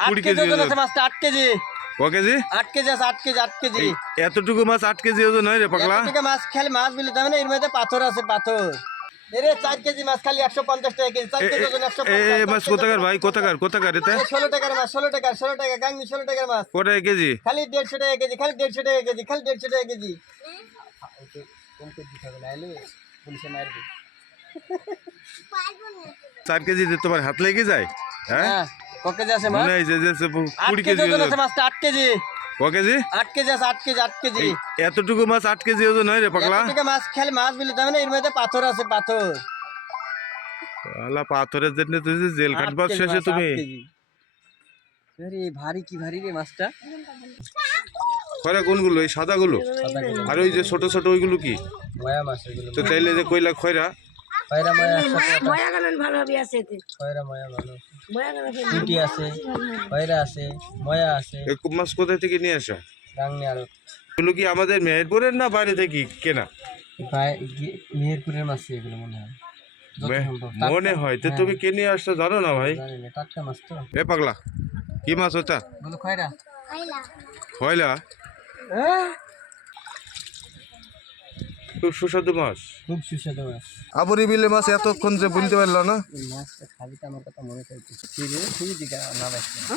কুড়ি কেজি ওজন আছে মাছটা আট কেজি। ক কেজি? আট কেজি আছে আট কেজি আট কেজি। এতটুকু মাছ আট কেজি ওজন হয় রে পাগলা? মাছ খালি মাছ বিলে না এর মধ্যে পাথর আছে পাথর। এরে কেজি মাছ খালি একশো পঞ্চাশ টাকা কেজি কেজি ওজন এ মাছ কোথাকার ভাই? কোথাকার কোথাকার এটা? ষোলো টাকার মাছ ষোলো টাকা ষোলো টাকা গাঙ্গি ষোলো টাকার মাছ। কেজি? খালি দেড়শো টাকা কেজি খালি দেড়শো টাকা কেজি খালি দেড়শো টাকা কেজি। পুলিশে মারবে চার কেজি দিয়ে তোমার হাত লেগে যায় হ্যাঁ? হ্যাঁ। ক কেজি আছে মাছ মনে যে যে সে আট কেজি কেজি ওজন ওজন। আছে মাছটা আট কেজি। ক কেজি? আট কেজি আছে আট কেজি আট কেজি। এতটুকু মাছ আট কেজি ওজন হয় রে পাগলা? মাছ খালি মাছ বিলে দাম না এর মধ্যে পাথর আছে পাথর। আলা পাথরের জন্য তুই যে জেল শেষে তুমি। আরে ভারী কি ভারী রে মাছটা। কোনগুলো? এই সাদাগুলো? আর ওই যে ছোট ছোট ওইগুলো কি? তো তাইলে যে কইলা খয়রা খয়রা ময়া একসাথে ময়া ভালো হবে আছে ভালো ময়া আছে খয়রা আছে ময়া আছে। এই মাছ কোথা থেকে নিয়ে আসা? আরও। এগুলো কি আমাদের মেহেরপুরের না বাইরে থেকে কেনা? মেহেরপুরের মাছ এগুলো মনে হয়। মনে হয় তো তুমি কে নিয়ে আসছো জানো না ভাই? টাটকা মাছ তো। এ পাগলা কি মাছ ওটা? বলো খয়রা। খয়লা। খুব সুস্বাদু মাছ। খুব সুস্বাদু মাছ। আবরি বিলে মাছ এতক্ষণ যে বুনতে পারল না? মাছটা খালি তো আমার কথা মনে না।